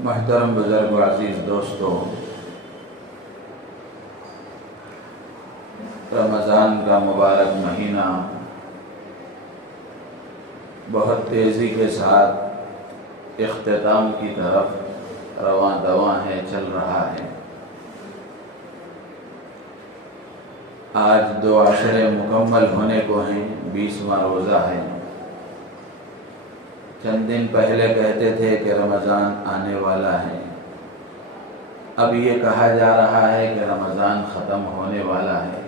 محترم بزرگ و عزیز دوستو، رمضان کا مبارک مہینہ بہت تیزی کے ساتھ اختتام کی طرف رواں دواں ہے، چل رہا ہے۔ آج 2 عشرے مکمل ہونے کو ہیں، 20واں روزہ ہے۔ چند دن پہلے کہتے تھے کہ رمضان آنے والا ہے، اب یہ کہا جا رہا ہے کہ رمضان ختم ہونے والا ہے۔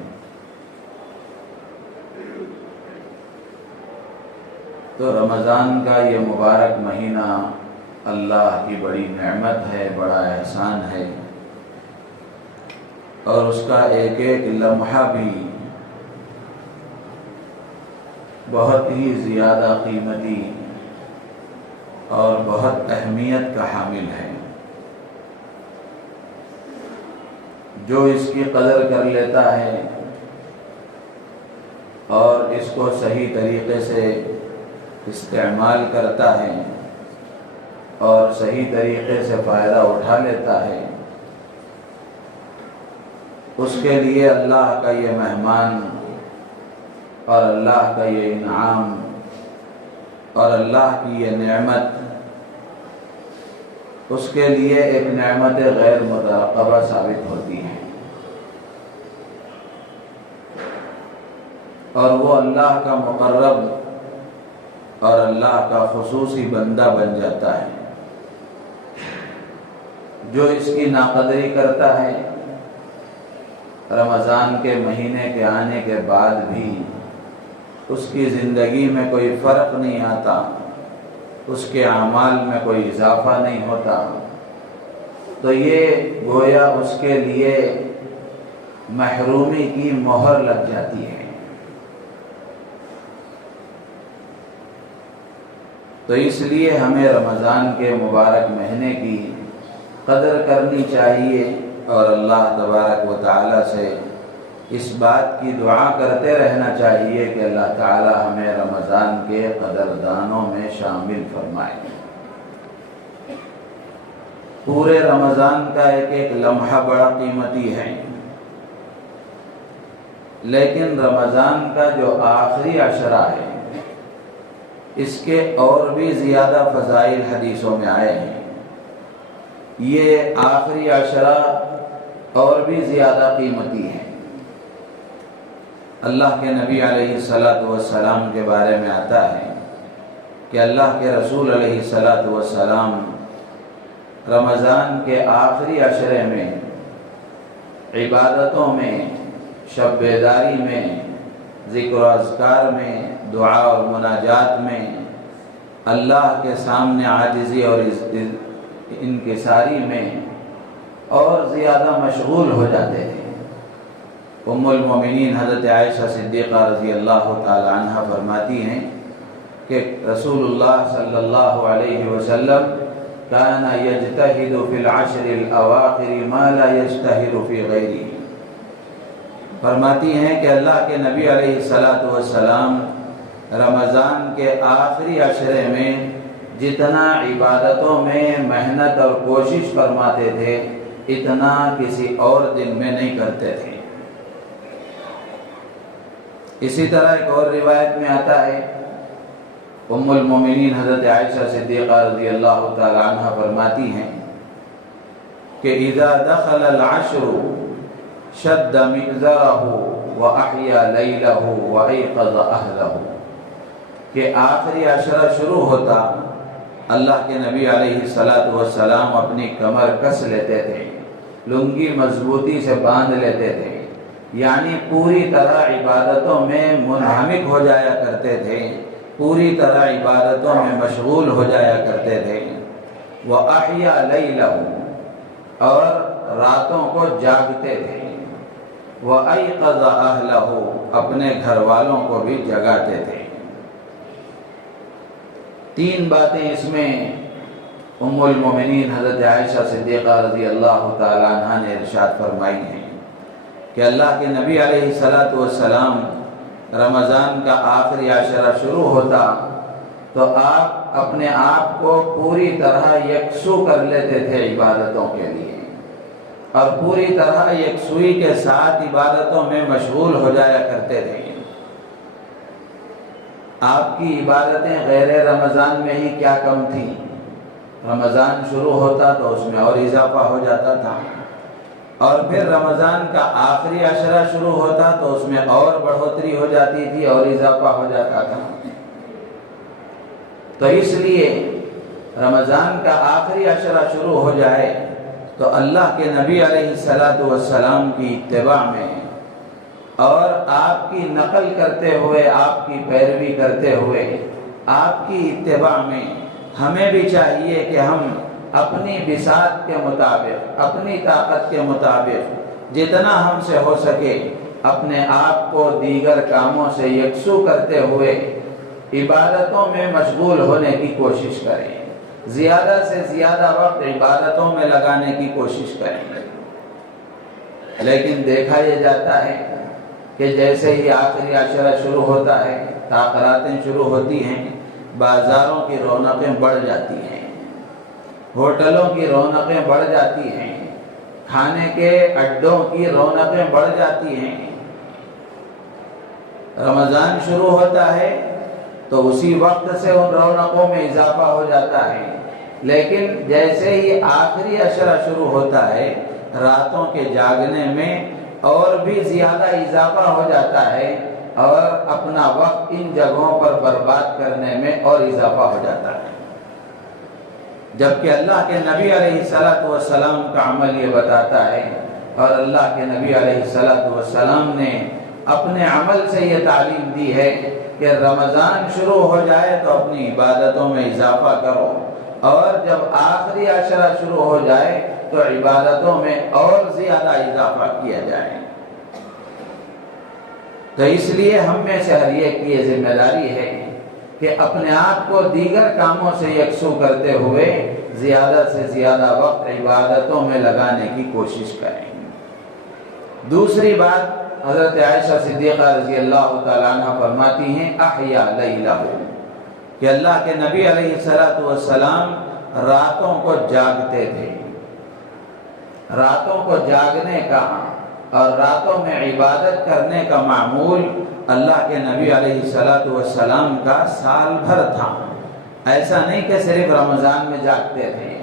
تو رمضان کا یہ مبارک مہینہ اللہ کی بڑی نعمت ہے، بڑا احسان ہے، اور اس کا ایک ایک لمحہ بھی بہت ہی زیادہ قیمتی اور بہت اہمیت کا حامل ہے۔ جو اس کی قدر کر لیتا ہے اور اس کو صحیح طریقے سے استعمال کرتا ہے اور صحیح طریقے سے فائدہ اٹھا لیتا ہے، اس کے لیے اللہ کا یہ مہمان اور اللہ کا یہ انعام اور اللہ کی یہ نعمت اس کے لیے ایک نعمت غیر مترقبہ ثابت ہوتی ہے، اور وہ اللہ کا مقرب اور اللہ کا خصوصی بندہ بن جاتا ہے۔ جو اس کی ناقدری کرتا ہے، رمضان کے مہینے کے آنے کے بعد بھی اس کی زندگی میں کوئی فرق نہیں آتا، اس کے اعمال میں کوئی اضافہ نہیں ہوتا، تو یہ گویا اس کے لیے محرومی کی مہر لگ جاتی ہے۔ تو اس لیے ہمیں رمضان کے مبارک مہینے کی قدر کرنی چاہیے اور اللہ تبارک و تعالی سے اس بات کی دعا کرتے رہنا چاہیے کہ اللہ تعالی ہمیں رمضان کے قدردانوں میں شامل فرمائے۔ پورے رمضان کا ایک ایک لمحہ بڑا قیمتی ہے، لیکن رمضان کا جو آخری عشرہ ہے اس کے اور بھی زیادہ فضائل حدیثوں میں آئے ہیں۔ یہ آخری عشرہ اور بھی زیادہ قیمتی ہے۔ اللہ کے نبی علیہ السلام کے بارے میں آتا ہے کہ اللہ کے رسول علیہ السلام رمضان کے آخری عشرے میں عبادتوں میں، شب بیداری میں، ذکر و اذکار میں، دعا اور مناجات میں اللہ کے سامنے عاجزی اور انکساری میں اور زیادہ مشغول ہو جاتے تھے۔ ام المومنین حضرت عائشہ صدیقہ رضی اللہ تعالی عنہ فرماتی ہیں کہ رسول اللہ صلی اللہ علیہ وسلم کان یجتہد فی العشر الاواخر ما لا یجتہد فی غیرہ۔ فرماتی ہیں کہ اللہ کے نبی علیہ السلام رمضان کے آخری عشرے میں جتنا عبادتوں میں محنت اور کوشش فرماتے تھے اتنا کسی اور دن میں نہیں کرتے تھے۔ اسی طرح ایک اور روایت میں آتا ہے، ام المومنین حضرت عائشہ صدیقہ رضی اللہ تعالی عنہ فرماتی ہیں کہ اذا دخل العشر شد مئزرہ واحیا لیلہ وایقظ اہلہ، کہ آخری عشرہ شروع ہوتا اللہ کے نبی علیہ السلام اپنی کمر کس لیتے تھے، لنگی مضبوطی سے باندھ لیتے تھے، یعنی پوری طرح عبادتوں میں منہمک ہو جایا کرتے تھے، پوری طرح عبادتوں میں مشغول ہو جایا کرتے تھے۔ وَأَحْيَا لَيْلَهُ، اور راتوں کو جاگتے تھے۔ وَأَيْقَظَ أَهْلَهُ، اپنے گھر والوں کو بھی جگاتے تھے۔ 3 باتیں اس میں ام المومنین حضرت عائشہ صدیقہ رضی اللہ تعالی عنہ نے ارشاد فرمائی ہیں کہ اللہ کے نبی علیہ السلام رمضان کا آخری عشرہ شروع ہوتا تو آپ اپنے آپ کو پوری طرح یکسو کر لیتے تھے عبادتوں کے لیے، اور پوری طرح یکسوئی کے ساتھ عبادتوں میں مشغول ہو جایا کرتے تھے۔ آپ کی عبادتیں غیر رمضان میں ہی کیا کم تھیں، رمضان شروع ہوتا تو اس میں اور اضافہ ہو جاتا تھا، اور پھر رمضان کا آخری عشرہ شروع ہوتا تو اس میں اور بڑھوتری ہو جاتی تھی اور اضافہ ہو جاتا تھا۔ تو اس لیے رمضان کا آخری عشرہ شروع ہو جائے تو اللہ کے نبی علیہ السلام کی اتباع میں اور آپ کی نقل کرتے ہوئے، آپ کی پیروی کرتے ہوئے، آپ کی اتباع میں ہمیں بھی چاہیے کہ ہم اپنی بساط کے مطابق، اپنی طاقت کے مطابق جتنا ہم سے ہو سکے اپنے آپ کو دیگر کاموں سے یکسو کرتے ہوئے عبادتوں میں مشغول ہونے کی کوشش کریں، زیادہ سے زیادہ وقت عبادتوں میں لگانے کی کوشش کریں۔ لیکن دیکھا یہ جاتا ہے کہ جیسے ہی آخری عشرہ شروع ہوتا ہے، تاخیراتیں شروع ہوتی ہیں، بازاروں کی رونقیں بڑھ جاتی ہیں، ہوٹلوں کی رونقیں بڑھ جاتی ہیں، کھانے کے اڈوں کی رونقیں بڑھ جاتی ہیں۔ رمضان شروع ہوتا ہے تو اسی وقت سے ان رونقوں میں اضافہ ہو جاتا ہے، لیکن جیسے ہی آخری عشرہ شروع ہوتا ہے راتوں کے جاگنے میں اور بھی زیادہ اضافہ ہو جاتا ہے، اور اپنا وقت ان جگہوں پر برباد کرنے میں اور اضافہ ہو جاتا ہے۔ جبکہ اللہ کے نبی علیہ السلام کا عمل یہ بتاتا ہے، اور اللہ کے نبی علیہ السلام نے اپنے عمل سے یہ تعلیم دی ہے کہ رمضان شروع ہو جائے تو اپنی عبادتوں میں اضافہ کرو، اور جب آخری عشرہ شروع ہو جائے تو عبادتوں میں اور زیادہ اضافہ کیا جائے۔ تو اس لیے ہم میں سے ہر ایک کی یہ ذمہ داری ہے کہ اپنے آپ کو دیگر کاموں سے یکسو کرتے ہوئے زیادہ سے زیادہ وقت عبادتوں میں لگانے کی کوشش کریں۔ دوسری بات، حضرت عائشہ صدیقہ رضی اللہ تعالیٰ عنہ فرماتی ہیں احیا لیلہ، کہ اللہ کے نبی علیہ السلام راتوں کو جاگتے تھے۔ راتوں کو جاگنے کا اور راتوں میں عبادت کرنے کا معمول اللہ کے نبی علیہ السلام کا سال بھر تھا۔ ایسا نہیں کہ صرف رمضان میں جاگتے تھے،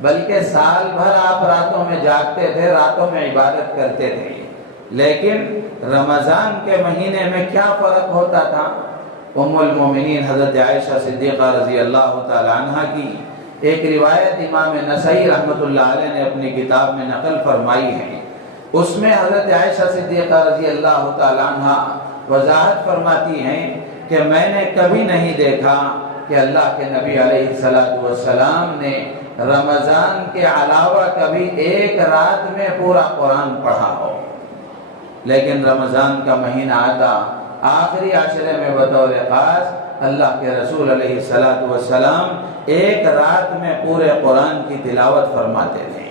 بلکہ سال بھر آپ راتوں میں جاگتے تھے، راتوں میں عبادت کرتے تھے۔ لیکن رمضان کے مہینے میں کیا فرق ہوتا تھا؟ ام المومنین حضرت عائشہ صدیقہ رضی اللہ تعالی عنہ کی ایک روایت امام نسائی رحمۃ اللہ علیہ نے اپنی کتاب میں نقل فرمائی ہے۔ اس میں حضرت عائشہ صدیقہ رضی اللہ تعالی عنہ وضاحت فرماتی ہیں کہ میں نے کبھی نہیں دیکھا کہ اللہ کے نبی علیہ السلام نے رمضان کے علاوہ کبھی ایک رات میں پورا قرآن پڑھا ہو، لیکن رمضان کا مہینہ آتا آخری عشرے میں بطور خاص اللہ کے رسول علیہ السلام ایک رات میں پورے قرآن کی تلاوت فرماتے تھے۔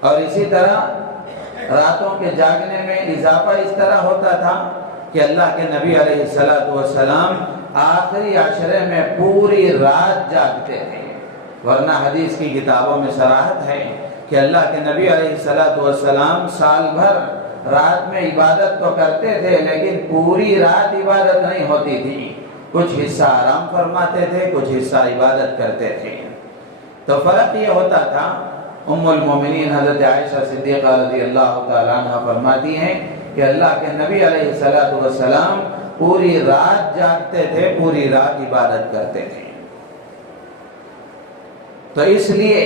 اور اسی طرح راتوں کے جاگنے میں اضافہ اس طرح ہوتا تھا کہ اللہ کے نبی علیہ السلام آخری عشرے میں پوری رات جاگتے تھے، ورنہ حدیث کی کتابوں میں صراحت ہے کہ اللہ کے نبی علیہ السلام سال بھر رات میں عبادت تو کرتے تھے، لیکن پوری رات عبادت نہیں ہوتی تھی، کچھ حصہ آرام فرماتے تھے، کچھ حصہ عبادت کرتے تھے۔ تو فرق یہ ہوتا تھا۔ ام المومنین حضرت عائشہ صدیقہ رضی اللہ تعالیٰ عنہ فرماتی ہیں کہ اللہ کے نبی علیہ السلام پوری رات جاگتے تھے، پوری رات عبادت کرتے تھے۔ تو اس لیے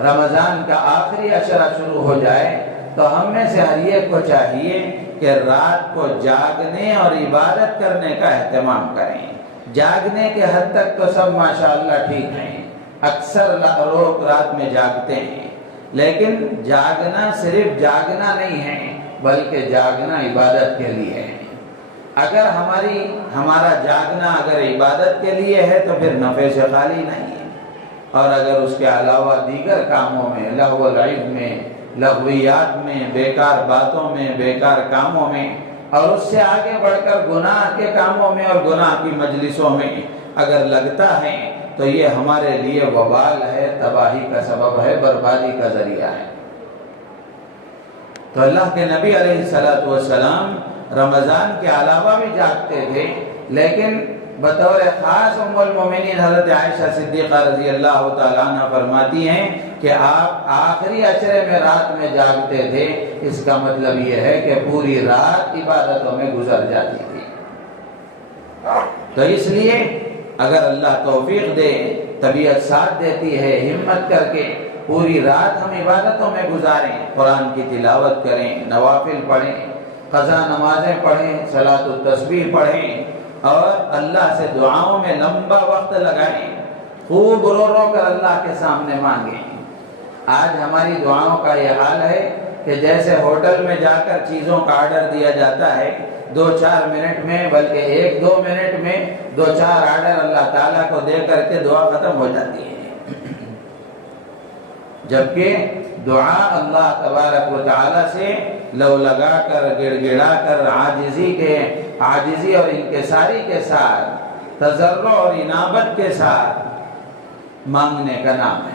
رمضان کا آخری عشرہ شروع ہو جائے تو ہم میں سے ہر ایک کو چاہیے کہ رات کو جاگنے اور عبادت کرنے کا اہتمام کریں۔ جاگنے کے حد تک تو سب ماشاءاللہ ٹھیک ہیں، اکثر لوگ رات میں جاگتے ہیں، لیکن جاگنا صرف جاگنا نہیں ہے، بلکہ جاگنا عبادت کے لیے ہے۔ اگر ہمارا جاگنا اگر عبادت کے لیے ہے تو پھر نفع سے خالی نہیں ہے، اور اگر اس کے علاوہ دیگر کاموں میں، لہو و لعب میں، لغویات میں، بیکار باتوں میں، بیکار کاموں میں، اور اس سے آگے بڑھ کر گناہ کے کاموں میں اور گناہ کی مجلسوں میں اگر لگتا ہے تو یہ ہمارے لیے وبال ہے، تباہی کا سبب ہے، بربادی کا ذریعہ ہے۔ تو اللہ کے نبی علیہ السلام رمضان کے علاوہ بھی جاگتے تھے، لیکن بطور خاص ام المومنین حضرت عائشہ صدیقہ رضی اللہ تعالیٰ عنہ فرماتی ہیں کہ آپ آخری عشرے میں رات میں جاگتے تھے۔ اس کا مطلب یہ ہے کہ پوری رات عبادتوں میں گزر جاتی تھی۔ تو اس لیے اگر اللہ توفیق دے، طبیعت ساتھ دیتی ہے، ہمت کر کے پوری رات ہم عبادتوں میں گزاریں، قرآن کی تلاوت کریں، نوافل پڑھیں، قضا نمازیں پڑھیں، صلاۃ التسبیح پڑھیں اور اللہ سے دعاؤں میں لمبا وقت لگائیں، خوب رو رو کر اللہ کے سامنے مانگیں۔ آج ہماری دعاؤں کا یہ حال ہے کہ جیسے ہوٹل میں جا کر چیزوں کا آرڈر دیا جاتا ہے، 2-4 منٹ میں، بلکہ 1-2 منٹ میں 2-4 آرڈر اللہ تعالیٰ کو دے کر کے دعا ختم ہو جاتی ہے، جبکہ دعا اللہ تبارک و تعالیٰ سے لو لگا کر، گڑ گڑا کر، عاجزی اور انکساری کے ساتھ، تضرع اور انابت کے ساتھ مانگنے کا نام ہے۔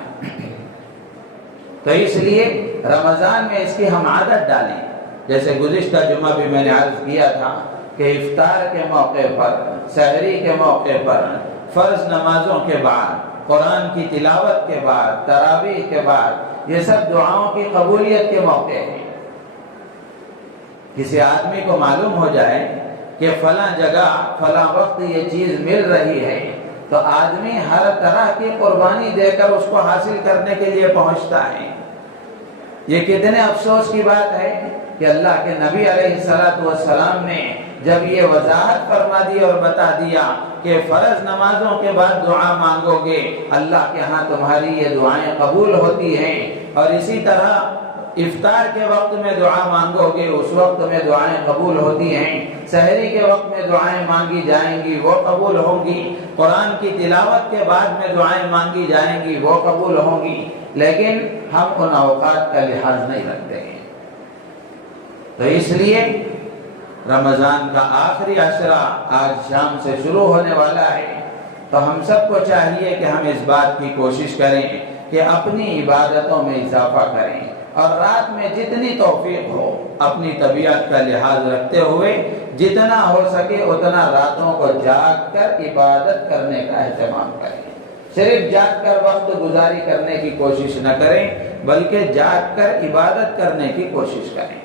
تو اس لیے رمضان میں اس کی ہم عادت ڈالیں۔ جیسے گزشتہ جمعہ بھی میں نے عرض کیا تھا کہ افطار کے موقع پر، سحری کے موقع پر، فرض نمازوں کے بعد، قرآن کی تلاوت کے بعد، تراویح کے بعد، یہ سب دعاؤں کی قبولیت کے موقع ہیں۔ کسی آدمی کو معلوم ہو جائے کہ فلاں جگہ فلاں وقت یہ چیز مل رہی ہے تو آدمی ہر طرح کی قربانی دے کر اس کو حاصل کرنے کے لیے پہنچتا ہے۔ یہ کتنے افسوس کی بات ہے کہ اللہ کے نبی علیہ السلام نے جب یہ وضاحت فرما دی اور بتا دیا کہ فرض نمازوں کے بعد دعا مانگو گے، اللہ کے ہاں تمہاری یہ دعائیں قبول ہوتی ہیں، اور اسی طرح افطار کے وقت میں دعا مانگو گے، اس وقت میں دعائیں قبول ہوتی ہیں، سحری کے وقت میں دعائیں مانگی جائیں گی، وہ قبول ہوں گی، قرآن کی تلاوت کے بعد میں دعائیں مانگی جائیں گی، وہ قبول ہوں گی، لیکن ہم ان اوقات کا لحاظ نہیں رکھتے ہیں۔ تو اس لیے رمضان کا آخری عشرہ آج شام سے شروع ہونے والا ہے، تو ہم سب کو چاہیے کہ ہم اس بات کی کوشش کریں کہ اپنی عبادتوں میں اضافہ کریں، اور رات میں جتنی توفیق ہو اپنی طبیعت کا لحاظ رکھتے ہوئے جتنا ہو سکے اتنا راتوں کو جاگ کر عبادت کرنے کا اہتمام کریں۔ صرف جاگ کر وقت گزاری کرنے کی کوشش نہ کریں، بلکہ جاگ کر عبادت کرنے کی کوشش کریں۔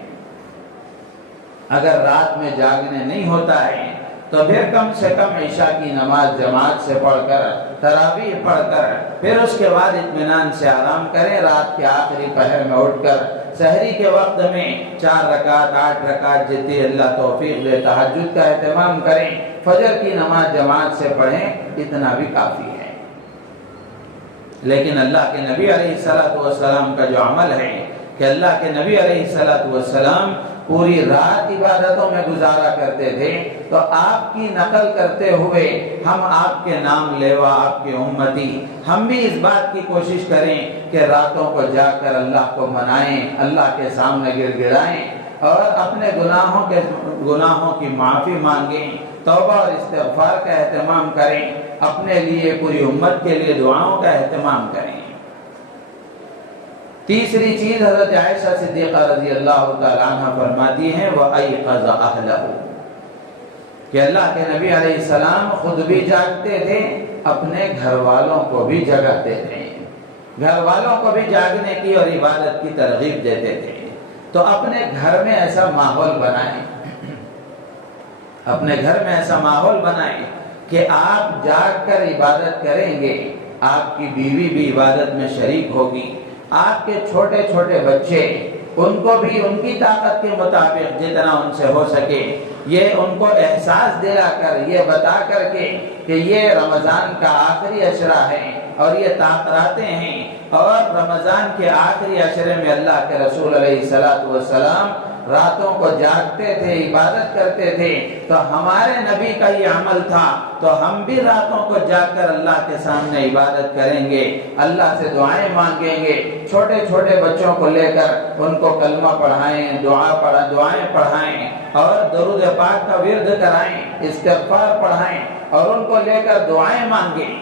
اگر رات میں جاگنے نہیں ہوتا ہے تو پھر کم سے کم عشاء کی نماز جماعت سے پڑھ کر، تراویح پڑھ کر، پھر اس کے بعد اطمینان سے آرام کریں۔ رات کے آخری پہر میں اٹھ کر سحری کے وقت میں 4 رکعت 8 رکعت جتنی اللہ توفیق دے تہجد کا اہتمام کریں، فجر کی نماز جماعت سے پڑھیں، اتنا بھی کافی ہے۔ لیکن اللہ کے نبی علیہ السلام کا جو عمل ہے کہ اللہ کے نبی علیہ السلام پوری رات عبادتوں میں گزارا کرتے تھے، تو آپ کی نقل کرتے ہوئے ہم آپ کے نام لیوا، آپ کے امتی، ہم بھی اس بات کی کوشش کریں کہ راتوں کو جاگ کر اللہ کو منائیں، اللہ کے سامنے گڑ گڑائیں اور اپنے گناہوں کی معافی مانگیں، توبہ اور استغفار کا اہتمام کریں، اپنے لیے، پوری امت کے لیے دعاؤں کا اہتمام کریں۔ تیسری چیز حضرت عائشہ صدیقہ رضی اللہ تعالیٰ عنہ فرماتی ہیں وَأَيْقَظَ أَهْلَهُ، کہ اللہ کے نبی علیہ السلام خود بھی جاگتے تھے، اپنے گھر والوں کو بھی جگاتے تھے، گھر والوں کو بھی جاگنے کی اور عبادت کی ترغیب دیتے تھے۔ تو اپنے گھر میں ایسا ماحول بنائیں، اپنے گھر میں ایسا ماحول بنائیں کہ آپ جاگ کر عبادت کریں گے، آپ کی بیوی بھی عبادت میں شریک ہوگی، آپ کے چھوٹے چھوٹے بچے، ان کو بھی ان کی طاقت کے مطابق جتنا ان سے ہو سکے یہ ان کو احساس دلا کر، یہ بتا کر کے کہ یہ رمضان کا آخری عشرہ ہے اور یہ تاثراتیں ہیں، اور رمضان کے آخری عشرے میں اللہ کے رسول علیہ السلام راتوں کو جاگتے تھے، عبادت کرتے تھے، تو ہمارے نبی کا یہ عمل تھا، تو ہم بھی راتوں کو جاگ کر اللہ کے سامنے عبادت کریں گے، اللہ سے دعائیں مانگیں گے، چھوٹے چھوٹے بچوں کو لے کر ان کو کلمہ پڑھائیں، دعائیں پڑھائیں اور درود پاک کا ورد کرائیں، استغفار پڑھائیں، اور ان کو لے کر دعائیں مانگیں.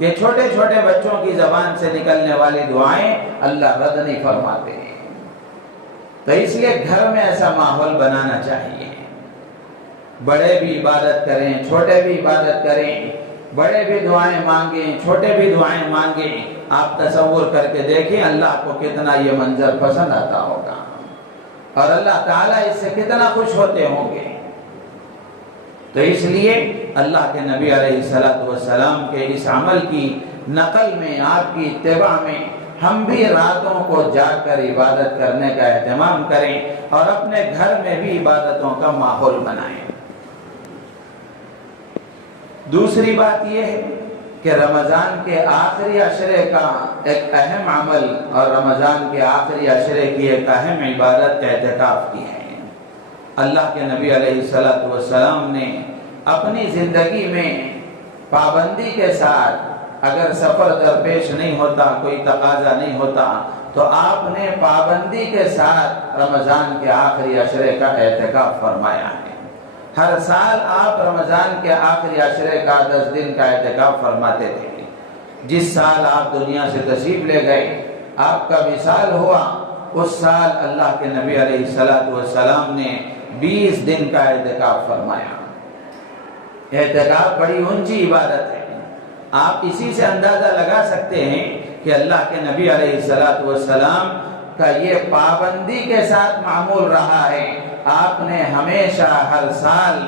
یہ چھوٹے چھوٹے بچوں کی زبان سے نکلنے والی دعائیں اللہ رد نہیں فرماتے ہیں. تو اس لیے گھر میں ایسا ماحول بنانا چاہیے. بڑے بھی عبادت کریں، چھوٹے بھی عبادت کریں، بڑے بھی دعائیں مانگیں، چھوٹے بھی دعائیں مانگیں. آپ تصور کر کے دیکھیں اللہ کو کتنا یہ منظر پسند آتا ہوگا اور اللہ تعالیٰ اس سے کتنا خوش ہوتے ہوں گے. تو اس لیے اللہ کے نبی علیہ السلام کے اس عمل کی نقل میں، آپ کی اتباع میں ہم بھی راتوں کو جاگ کر عبادت کرنے کا اہتمام کریں اور اپنے گھر میں بھی عبادتوں کا ماحول بنائیں. دوسری بات یہ ہے کہ رمضان کے آخری عشرے کا ایک اہم عمل اور رمضان کے آخری عشرے کی ایک اہم عبادت اعتکاف کی ہے. اللہ کے نبی علیہ السلام نے اپنی زندگی میں پابندی کے ساتھ، اگر سفر درپیش نہیں ہوتا، کوئی تقاضا نہیں ہوتا، تو آپ نے پابندی کے ساتھ رمضان کے آخری عشرے کا اعتکاف فرمایا ہے. ہر سال آپ رمضان کے آخری عشرے کا 10 دن کا اعتکاف فرماتے تھے. جس سال آپ دنیا سے تشریف لے گئے، آپ کا وصال ہوا، اس سال اللہ کے نبی علیہ السلام نے 20 دن کا اعتکاف فرمایا. اعتکاف بڑی اونچی عبادت ہے. آپ اسی سے اندازہ لگا سکتے ہیں کہ اللہ کے نبی علیہ السلام کا یہ پابندی کے ساتھ معمول رہا ہے. آپ نے ہمیشہ ہر سال،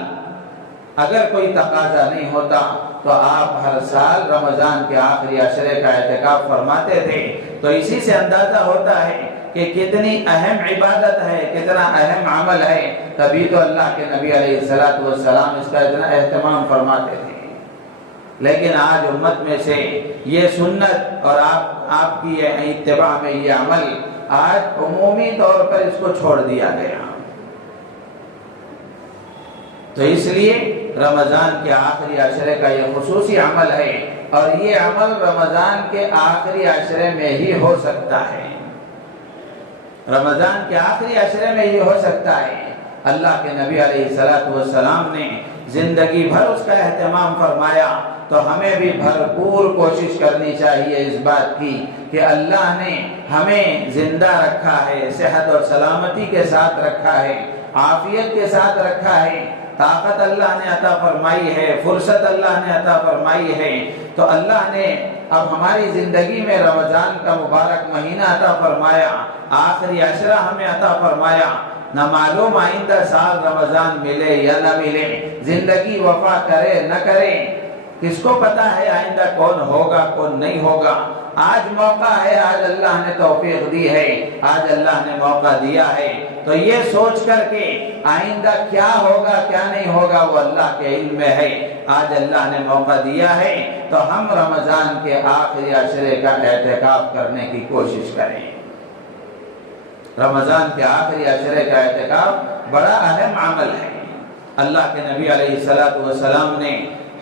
اگر کوئی تقاضا نہیں ہوتا تو آپ ہر سال رمضان کے آخری عشرے کا اعتکاف فرماتے تھے. تو اسی سے اندازہ ہوتا ہے کہ کتنی اہم عبادت ہے، کتنا اہم عمل ہے. تبھی تو اللہ کے نبی علیہ السلام اس کا اتنا اہتمام فرماتے تھے. لیکن آج امت میں سے یہ سنت اور آپ کی اتباع میں یہ عمل آج عمومی طور پر اس کو چھوڑ دیا گیا. تو اس لیے رمضان کے آخری عشرے کا یہ خصوصی عمل ہے اور یہ عمل رمضان کے آخری عشرے میں ہی ہو سکتا ہے. رمضان کے آخری عشرے میں یہ ہو سکتا ہے. اللہ کے نبی علیہ السلام نے زندگی بھر اس کا اہتمام فرمایا. تو ہمیں بھی بھرپور کوشش کرنی چاہیے اس بات کی کہ اللہ نے ہمیں زندہ رکھا ہے، صحت اور سلامتی کے ساتھ رکھا ہے، عافیت کے ساتھ رکھا ہے، طاقت اللہ نے عطا فرمائی ہے، فرصت اللہ نے عطا فرمائی ہے. تو اللہ نے اب ہماری زندگی میں رمضان کا مبارک مہینہ عطا فرمایا، آخری عشرہ ہمیں عطا فرمایا. نہ معلوم آئندہ سال رمضان ملے یا نہ ملے، زندگی وفا کرے نہ کرے، کس کو پتا ہے آئندہ کون ہوگا کون نہیں ہوگا. آج موقع ہے، آج اللہ نے توفیق دی ہے، آج اللہ نے موقع دیا ہے. تو یہ سوچ کر کے آئندہ کیا ہوگا کیا نہیں ہوگا وہ اللہ کے علم میں ہے. آج اللہ نے موقع دیا ہے تو ہم رمضان کے آخری عشرے کا اعتکاف کرنے کی کوشش کریں. رمضان کے آخری عشرے کا اعتکاف بڑا اہم عمل ہے. اللہ کے نبی علیہ السلام نے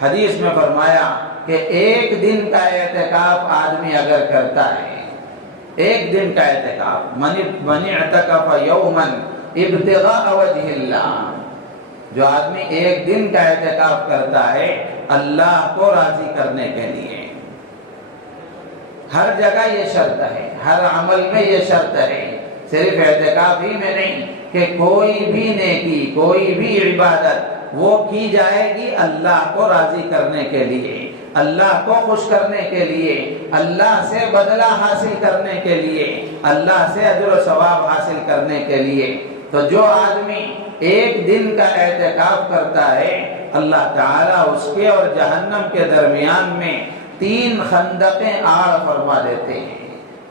حدیث میں فرمایا کہ 1 دن کا اعتکاف آدمی اگر کرتا ہے، 1 دن کا اعتکاف، من اعتکف یوما ابتغاء وجہ اللہ، جو آدمی 1 دن کا اعتکاف کرتا ہے اللہ کو راضی کرنے کے لیے. ہر جگہ یہ شرط ہے، ہر عمل میں یہ شرط ہے، صرف اعتکاف ہی میں نہیں کہ کوئی بھی نیکی، کوئی بھی عبادت وہ کی جائے گی اللہ کو راضی کرنے کے لیے، اللہ کو خوش کرنے کے لیے، اللہ سے بدلہ حاصل کرنے کے لیے، اللہ سے اجر و ثواب حاصل کرنے کے لیے. تو جو آدمی 1 دن کا اعتکاف کرتا ہے اللہ تعالیٰ اس کے اور جہنم کے درمیان میں 3 خندقیں آڑ فرما دیتے ہیں.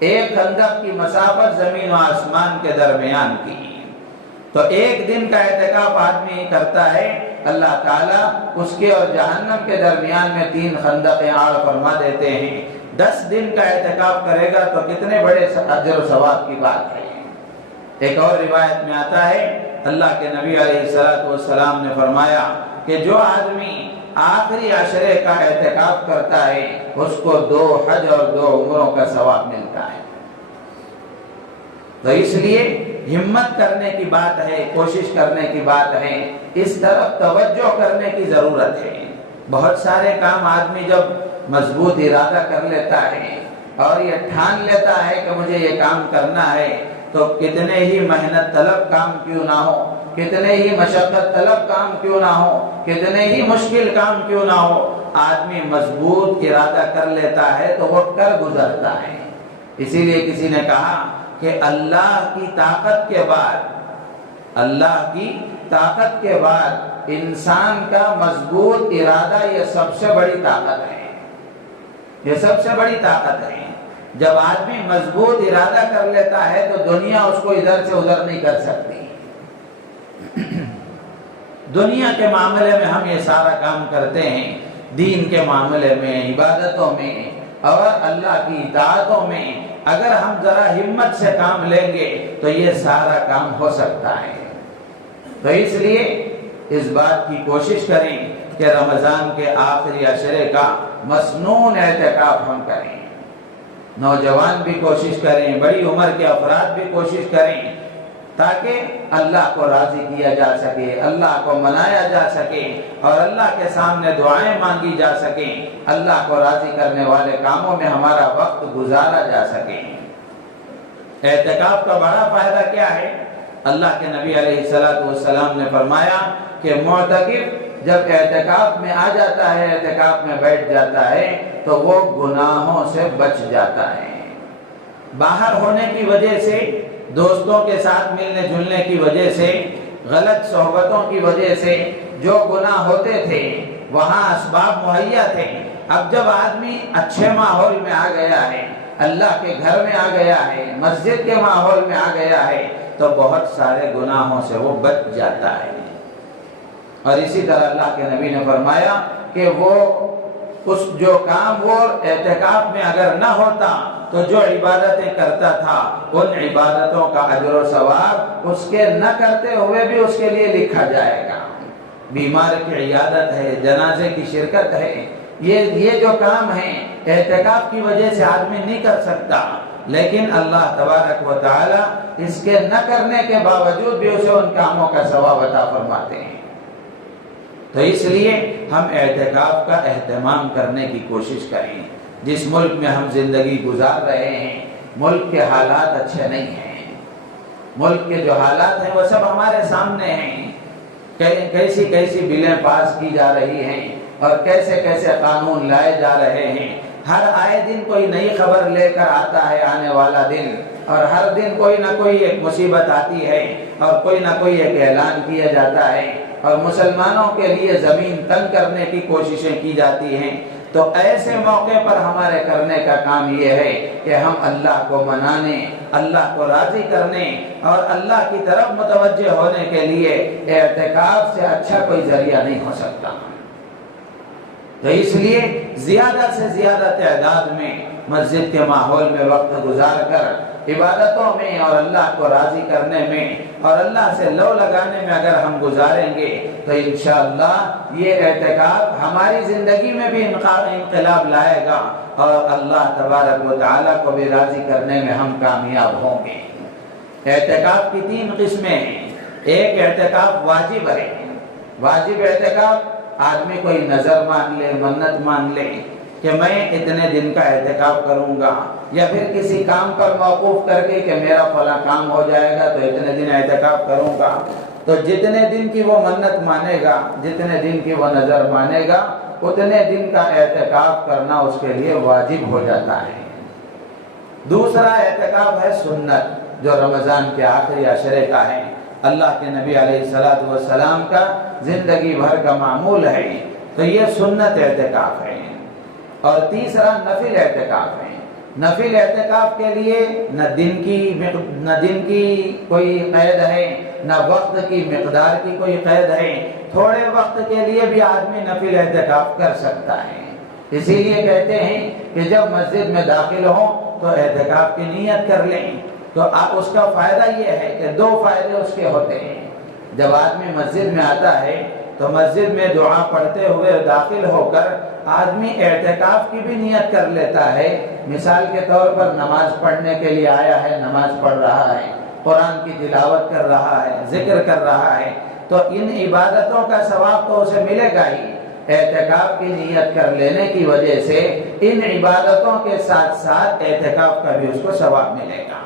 1 خندق کی مسافت زمین و آسمان کے درمیان کی. تو 1 دن کا اعتکاف آدمی کرتا ہے، اللہ تعالیٰ اس کے اور جہنم کے درمیان میں 3 خندقیں آڑ فرما دیتے ہیں. 10 دن کا اعتکاف کرے گا تو کتنے بڑے اجر و ثواب کی بات ہے. ایک اور روایت میں آتا ہے اللہ کے نبی علیہ السلام نے فرمایا کہ جو آدمی آخری عشرے کا اعتکاف کرتا ہے اس کو 2 حج اور 2 عمروں کا ثواب ملتا ہے. تو اس لیے ہمت کرنے کی بات ہے، کوشش کرنے کی بات ہے، اس طرف توجہ کرنے کی ضرورت ہے. بہت سارے کام آدمی جب مضبوط ارادہ کر لیتا ہے اور یہ ٹھان لیتا ہے کہ مجھے یہ کام کرنا ہے، تو کتنے ہی محنت طلب کام کیوں نہ ہو، کتنے ہی مشقت طلب کام کیوں نہ ہو، کتنے ہی مشکل کام کیوں نہ ہو، آدمی مضبوط ارادہ کر لیتا ہے تو وہ کر گزرتا ہے۔ اسی لیے کسی نے کہا کہ اللہ کی طاقت کے بعد انسان کا مضبوط ارادہ یہ سب سے بڑی طاقت ہے، یہ سب سے بڑی طاقت ہے۔ جب آدمی مضبوط ارادہ کر لیتا ہے تو دنیا اس کو ادھر سے ادھر نہیں کر سکتی۔ دنیا کے معاملے میں ہم یہ سارا کام کرتے ہیں، دین کے معاملے میں، عبادتوں میں اور اللہ کی اطاعتوں میں اگر ہم ذرا ہمت سے کام لیں گے تو یہ سارا کام ہو سکتا ہے۔ تو اس لیے اس بات کی کوشش کریں کہ رمضان کے آخری عشرے کا مسنون اعتکاف ہم کریں، نوجوان بھی کوشش کریں، بڑی عمر کے افراد بھی کوشش کریں، تاکہ اللہ کو راضی کیا جا سکے، اللہ کو منایا جا سکے اور اللہ کے سامنے دعائیں مانگی جا سکیں، اللہ کو راضی کرنے والے کاموں میں ہمارا وقت گزارا جا سکے۔ اعتکاف کا بڑا فائدہ کیا ہے؟ اللہ کے نبی علیہ السلام نے فرمایا کہ معتکف جب اعتکاف میں آ جاتا ہے، اعتکاف میں بیٹھ جاتا ہے تو وہ گناہوں سے بچ جاتا ہے۔ باہر ہونے کی وجہ سے، دوستوں کے ساتھ ملنے جلنے کی وجہ سے، غلط صحبتوں کی وجہ سے جو گناہ ہوتے تھے وہاں اسباب مہیا تھے، اب جب آدمی اچھے ماحول میں آ گیا ہے، اللہ کے گھر میں آ گیا ہے، مسجد کے ماحول میں آ گیا ہے تو بہت سارے گناہوں سے وہ بچ جاتا ہے۔ اور اسی طرح اللہ کے نبی نے فرمایا کہ وہ اس جو کام وہ اعتکاف میں اگر نہ ہوتا تو جو عبادتیں کرتا تھا ان عبادتوں کا اجر و ثواب اس کے نہ کرتے ہوئے بھی اس کے لیے لکھا جائے گا۔ بیمار کی عیادت ہے، جنازے کی شرکت ہے، یہ جو کام ہیں اعتکاف کی وجہ سے آدمی نہیں کر سکتا، لیکن اللہ تبارک و تعالی اس کے نہ کرنے کے باوجود بھی اسے ان کاموں کا ثواب عطا فرماتے ہیں۔ تو اس لیے ہم اعتکاف کا اہتمام کرنے کی کوشش کریں۔ جس ملک میں ہم زندگی گزار رہے ہیں ملک کے حالات اچھے نہیں ہیں، ملک کے جو حالات ہیں وہ سب ہمارے سامنے ہیں، کیسی کیسی بلیں پاس کی جا رہی ہیں اور کیسے کیسے قانون لائے جا رہے ہیں۔ ہر آئے دن کوئی نئی خبر لے کر آتا ہے آنے والا دن، اور ہر دن کوئی نہ کوئی ایک مصیبت آتی ہے اور کوئی نہ کوئی ایک اعلان کیا جاتا ہے اور مسلمانوں کے لیے زمین تنگ کرنے کی کوششیں کی جاتی ہیں۔ تو ایسے موقع پر ہمارے کرنے کا کام یہ ہے کہ ہم اللہ کو منانے، اللہ کو راضی کرنے اور اللہ کی طرف متوجہ ہونے کے لیے اعتکاف سے اچھا کوئی ذریعہ نہیں ہو سکتا۔ تو اس لیے زیادہ سے زیادہ تعداد میں مسجد کے ماحول میں وقت گزار کر عبادتوں میں اور اللہ کو راضی کرنے میں اور اللہ سے لو لگانے میں اگر ہم گزاریں گے تو انشاءاللہ یہ اعتکاف ہماری زندگی میں بھی انقلاب لائے گا اور اللہ تبارک و تعالیٰ کو بھی راضی کرنے میں ہم کامیاب ہوں گے۔ اعتکاف کی 3 قسمیں ہیں۔ ایک اعتکاف واجب ہے، واجب اعتکاف آدمی کوئی نظر مان لے، منت مان لے کہ میں اتنے دن کا اعتکاف کروں گا، یا پھر کسی کام پر موقوف کر کے کہ میرا فلاں کام ہو جائے گا تو اتنے دن اعتکاف کروں گا، تو جتنے دن کی وہ منت مانے گا، جتنے دن کی وہ نظر مانے گا، اتنے دن کا اعتکاف کرنا اس کے لیے واجب ہو جاتا ہے۔ دوسرا اعتکاف ہے سنت، جو رمضان کے آخری عشرے کا ہے، اللہ کے نبی علیہ السلام کا زندگی بھر کا معمول ہے، تو یہ سنت اعتکاف ہے۔ اور تیسرا نفل اعتکاف ہے۔ نفل اعتکاف کے لیے نہ دن کی کوئی قید ہے، نہ وقت کی مقدار کی کوئی قید ہے، تھوڑے وقت کے لیے بھی آدمی نفل اعتکاف کر سکتا ہے۔ اسی لیے کہتے ہیں کہ جب مسجد میں داخل ہوں تو اعتکاف کی نیت کر لیں، تو اس کا فائدہ یہ ہے کہ 2 فائدے اس کے ہوتے ہیں۔ جب آدمی مسجد میں آتا ہے تو مسجد میں دعا پڑھتے ہوئے داخل ہو کر آدمی اعتکاف کی بھی نیت کر لیتا ہے۔ مثال کے طور پر نماز پڑھنے کے لیے آیا ہے، نماز پڑھ رہا ہے، قرآن کی تلاوت کر رہا ہے، ذکر کر رہا ہے، تو ان عبادتوں کا ثواب تو اسے ملے گا ہی، اعتکاف کی نیت کر لینے کی وجہ سے ان عبادتوں کے ساتھ ساتھ اعتکاف کا بھی اس کو ثواب ملے گا۔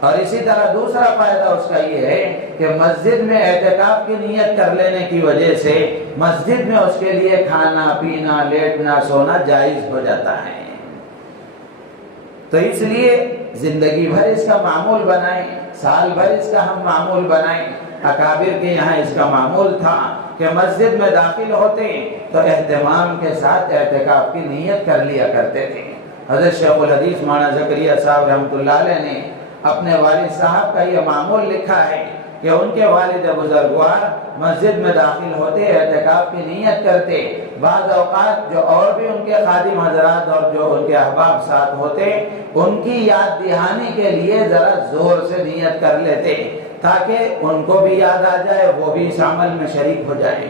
اور اسی طرح دوسرا فائدہ اس کا یہ ہے کہ مسجد میں اعتکاف کی نیت کر لینے کی وجہ سے مسجد میں اس کے لیے کھانا پینا لیٹنا سونا جائز ہو جاتا ہے۔ تو اس لیے زندگی بھر اس کا معمول بنائیں، سال بھر اس کا ہم معمول بنائیں۔ اکابر کے یہاں اس کا معمول تھا کہ مسجد میں داخل ہوتے تو اہتمام کے ساتھ اعتکاف کی نیت کر لیا کرتے تھے۔ حضرت شیخ الحدیث مولانا زکریا صاحب رحمۃ اللہ علیہ نے اپنے والد صاحب کا یہ معمول لکھا ہے کہ ان کے والد بزرگوار مسجد میں داخل ہوتے اعتکاف کی نیت کرتے، بعض اوقات جو اور بھی ان کے خادم حضرات اور جو ان کے احباب ساتھ ہوتے ان کی یاد دہانی کے لیے ذرا زور سے نیت کر لیتے تاکہ ان کو بھی یاد آ جائے، وہ بھی اس عمل میں شریک ہو جائیں۔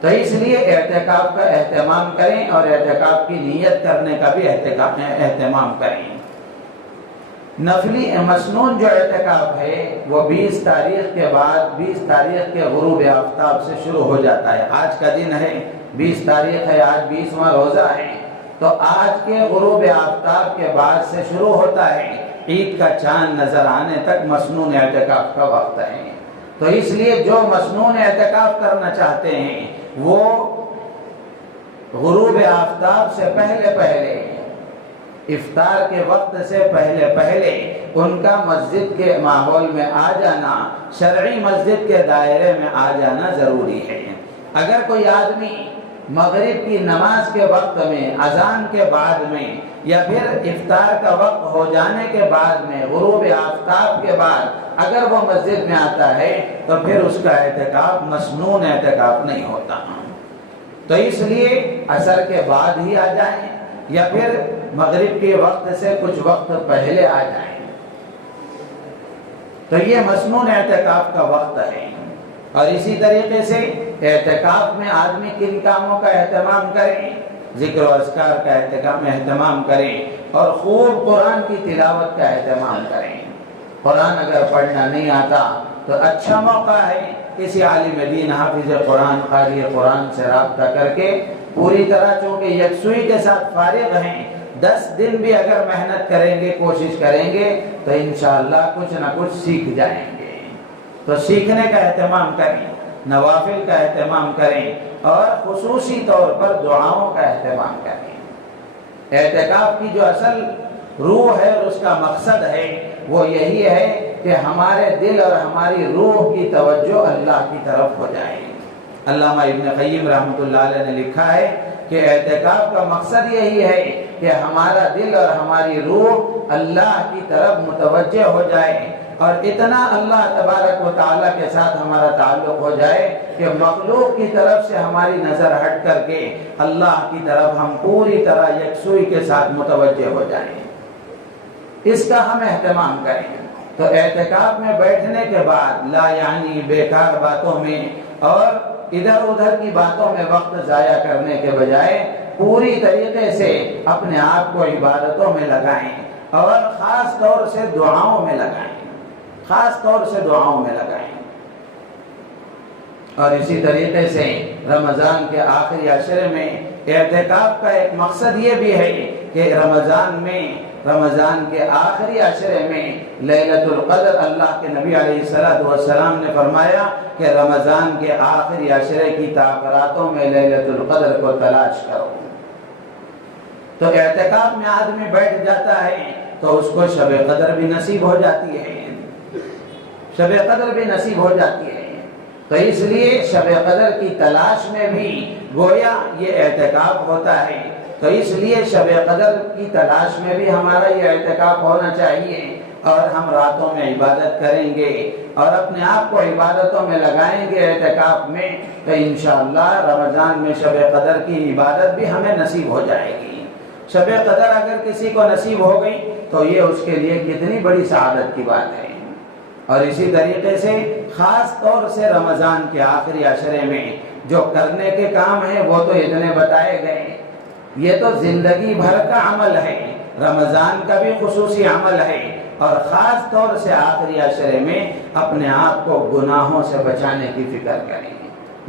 تو اس لیے اعتکاف کا اہتمام کریں اور اعتکاف کی نیت کرنے کا بھی اہتمام کریں۔ نفلی مسنون جو اعتکاف ہے وہ 20 تاریخ کے بعد 20 تاریخ کے غروب آفتاب سے شروع ہو جاتا ہے۔ آج کا دن ہے 20 تاریخ ہے، آج 20واں روزہ ہے، تو آج کے غروب آفتاب کے بعد سے شروع ہوتا ہے، عید کا چاند نظر آنے تک مسنون اعتکاف کا وقت ہے۔ تو اس لیے جو مسنون اعتکاف کرنا چاہتے ہیں وہ غروب آفتاب سے پہلے افطار کے وقت سے پہلے ان کا مسجد کے ماحول میں آ جانا، شرعی مسجد کے دائرے میں آ جانا ضروری ہے۔ اگر کوئی آدمی مغرب کی نماز کے وقت میں، اذان کے بعد میں یا پھر افطار کا وقت ہو جانے کے بعد میں، غروب آفتاب کے بعد اگر وہ مسجد میں آتا ہے تو پھر اس کا اعتکاف مسنون اعتکاف نہیں ہوتا۔ تو اس لیے عصر کے بعد ہی آ جائیں یا پھر مغرب کے وقت سے کچھ وقت پہلے آ جائیں، تو یہ مسنون اعتکاف کا وقت ہے۔ اور اسی طریقے سے اعتکاف میں آدمی کن کاموں کا اہتمام کریں؟ ذکر و اذکار کا اہتمام کریں اور خوب قرآن کی تلاوت کا اہتمام کریں۔ قرآن اگر پڑھنا نہیں آتا تو اچھا موقع ہے کسی عالم دین حافظ قرآن قاری قرآن سے رابطہ کر کے پوری طرح، چونکہ یکسوئی کے ساتھ فارغ ہیں، 10 دن بھی اگر محنت کریں گے، کوشش کریں گے تو انشاءاللہ کچھ نہ کچھ سیکھ جائیں گے۔ تو سیکھنے کا اہتمام کریں، نوافل کا اہتمام کریں اور خصوصی طور پر دعاؤں کا اہتمام کریں۔ اعتکاف کی جو اصل روح ہے اور اس کا مقصد ہے وہ یہی ہے کہ ہمارے دل اور ہماری روح کی توجہ اللہ کی طرف ہو جائے۔ علامہ ابن قیم رحمۃ اللہ علیہ نے لکھا ہے کہ اعتکاف کا مقصد یہی ہے کہ ہمارا دل اور ہماری روح اللہ کی طرف متوجہ ہو جائے اور اتنا اللہ تبارک و تعالیٰ کے ساتھ ہمارا تعلق ہو جائے کہ مخلوق کی طرف سے ہماری نظر ہٹ کر کے اللہ کی طرف ہم پوری طرح یکسوئی کے ساتھ متوجہ ہو جائیں۔ اس کا ہم اہتمام کریں۔ تو اعتکاف میں بیٹھنے کے بعد لا یعنی بیکار باتوں میں اور ادھر ادھر کی باتوں میں وقت ضائع کرنے کے بجائے پوری طریقے سے اپنے آپ کو عبادتوں میں لگائیں اور خاص طور سے دعاؤں میں لگائیں، خاص طور سے دعاؤں میں لگائیں۔ اور اسی طریقے سے رمضان کے آخری عشرے میں اعتکاف کا ایک مقصد یہ بھی ہے کہ رمضان کے آخری عشرے میں لیلۃ القدر، اللہ کے نبی علیہ الصلوۃ والسلام نے فرمایا کہ رمضان کے آخری عشرے کی تاخیراتوں میں لیلۃ القدر کو تلاش کرو۔ تو اعتکاف میں آدمی بیٹھ جاتا ہے تو اس کو شب قدر بھی نصیب ہو جاتی ہے، شب قدر بھی نصیب ہو جاتی ہے۔ تو اس لیے شب قدر کی تلاش میں بھی گویا یہ اعتکاف ہوتا ہے۔ تو اس لیے شب قدر کی تلاش میں بھی ہمارا یہ اعتکاف ہونا چاہیے اور ہم راتوں میں عبادت کریں گے اور اپنے آپ کو عبادتوں میں لگائیں گے اعتکاف میں، تو انشاءاللہ رمضان میں شب قدر کی عبادت بھی ہمیں نصیب ہو جائے گی۔ شب قدر اگر کسی کو نصیب ہو گئی تو یہ اس کے لیے کتنی بڑی سعادت کی بات ہے۔ اور اسی طریقے سے خاص طور سے رمضان کے آخری عشرے میں جو کرنے کے کام ہیں وہ تو اتنے بتائے گئے، یہ تو زندگی بھر کا عمل ہے، رمضان کا بھی خصوصی عمل ہے اور خاص طور سے آخری عشرے میں اپنے آپ کو گناہوں سے بچانے کی فکر کریں۔